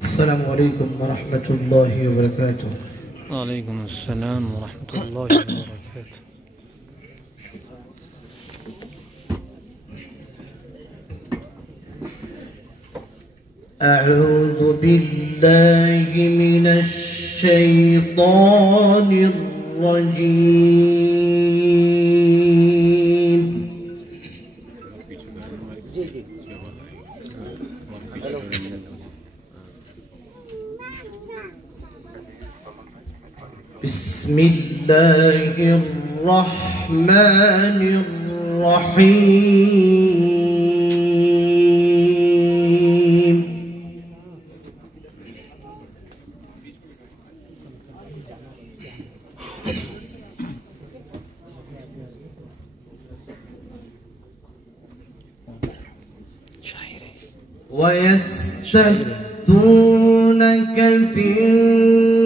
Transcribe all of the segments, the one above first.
Assalamualaikum warahmatullahi wabarakatuh. Waalaikumsalam warahmatullahi wabarakatuh. أعوذ بالله من الشيطان الرجيم. بسم الله الرحمن الرحيم. ويستفتونك في النساء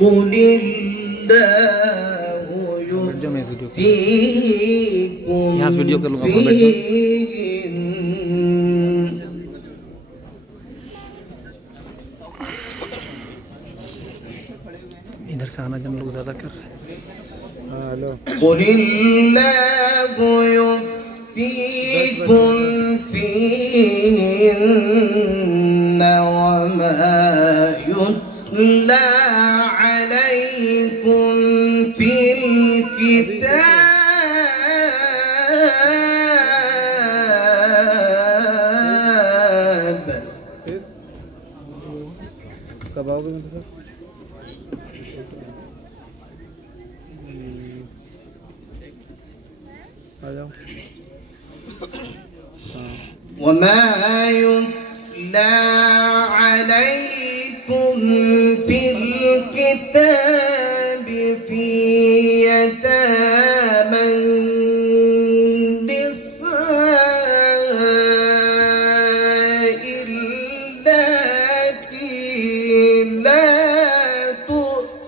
قل الله يفتيكم فيهن. इधर से आना जब लोग ज्यादा कर रहे हैं। قل الله يفتيكم فيهن وما يتلى عليكم في الكتاب. कब आओगे मेरे साथ? وما يتلى عليكم في الكتاب في يتامى النساء اللاتي لا تؤتونهن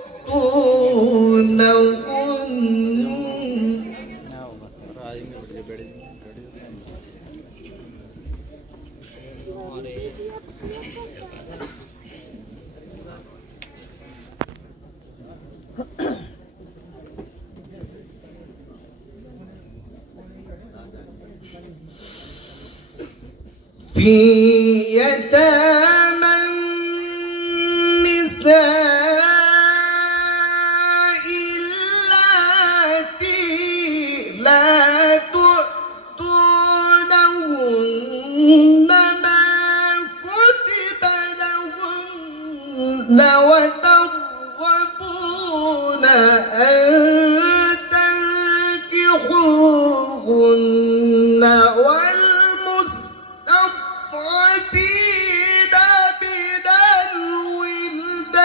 في يتامى النساء اللاتي لا تؤتونهن ما كتب لهن وترغبون أن تنكحوهن والمستضعفين من الولدان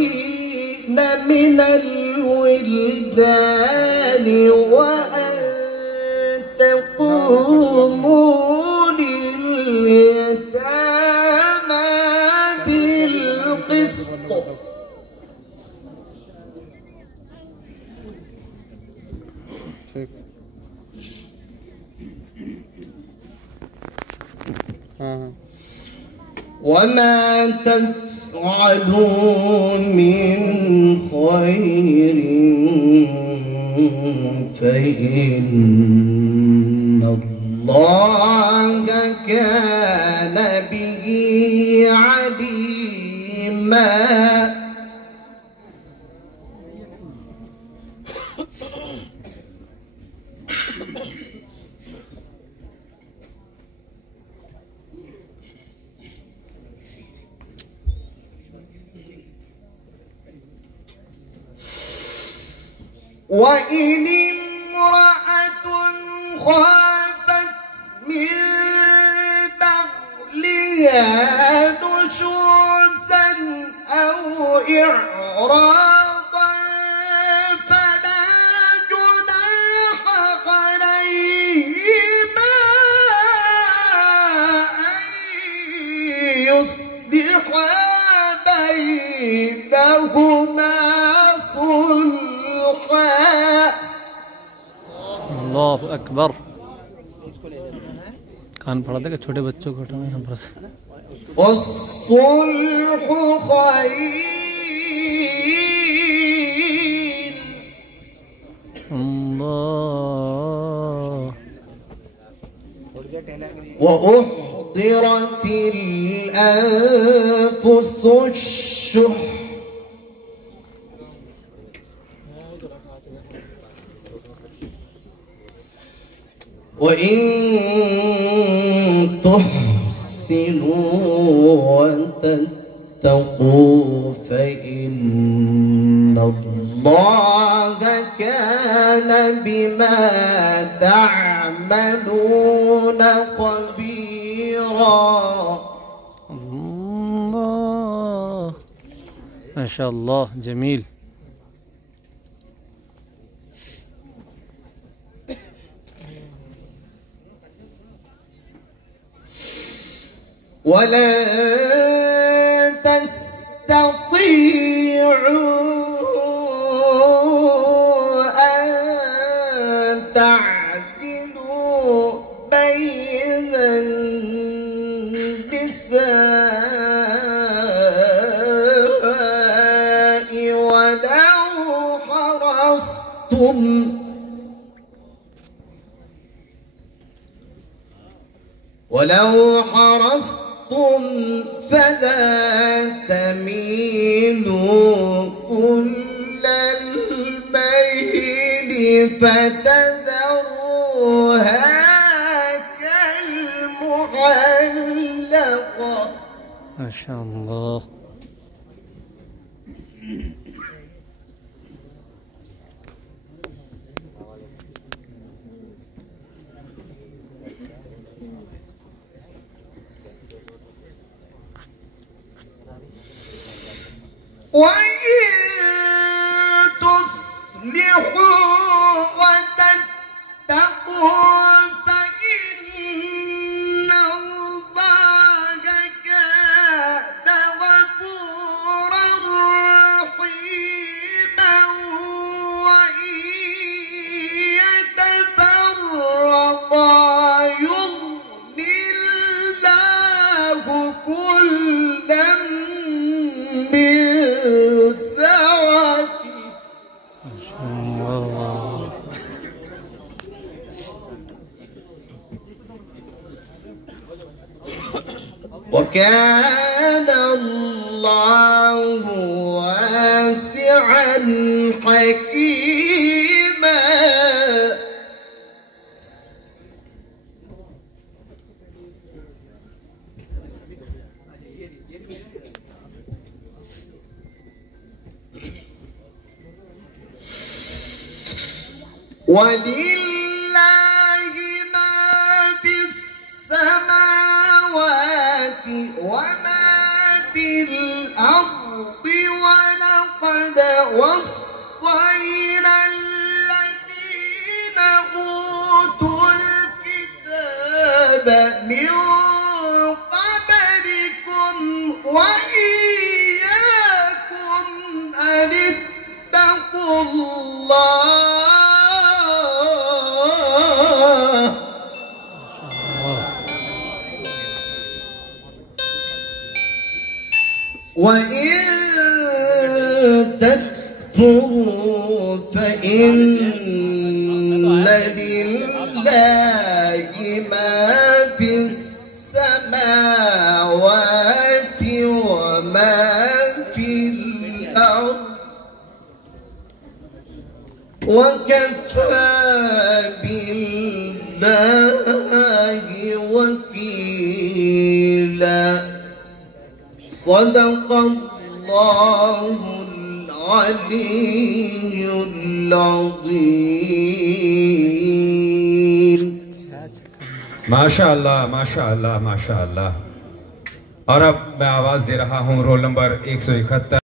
والمستضعفين من الولدان وأن تقوموا لليتامى بالقسط. وما تفعلوا من خير فإن الله كان به عليما. وإن امرأة خافت من بغلها نشوزا إعراضا فلا جناح عليهما أن يصلحا بينهما صلحا. الله أكبر. कान पड़ा था कि छोटे बच्चों को हटाना यहाँ पर से। والصلح خير. الله. وأحضرت الأنفس الشح وإن تحسنوا وتتقوا فإن الله كان بما تعملون خبيرا. الله ما شاء الله جميل. ولا تستطيعوا أن تعدلوا بين النساء ولو حرصتم فلا تميلوا كل الميل فتذروها كالمعلقة. ما شاء الله. وإن تصلحوا وتتقوا فإن الله كان غفورا رحيما. وإن يتفرقا يغني الله كلا من سعته. وكان الله واسعا حكيما. ولله ما في السماوات وما في الأرض. ولقد وصينا الذين أوتوا الكتاب من قبلكم وإياكم أن اتقوا الله. وإن تكفروا فإن لله ما في السماوات وما في الأرض وكفى بالله وكيلا. صدق الله العلي العظيم. माशाअल्लाह माशाअल्लाह माशाअल्लाह। और अब मैं आवाज दे रहा हूँ रोल नंबर 171।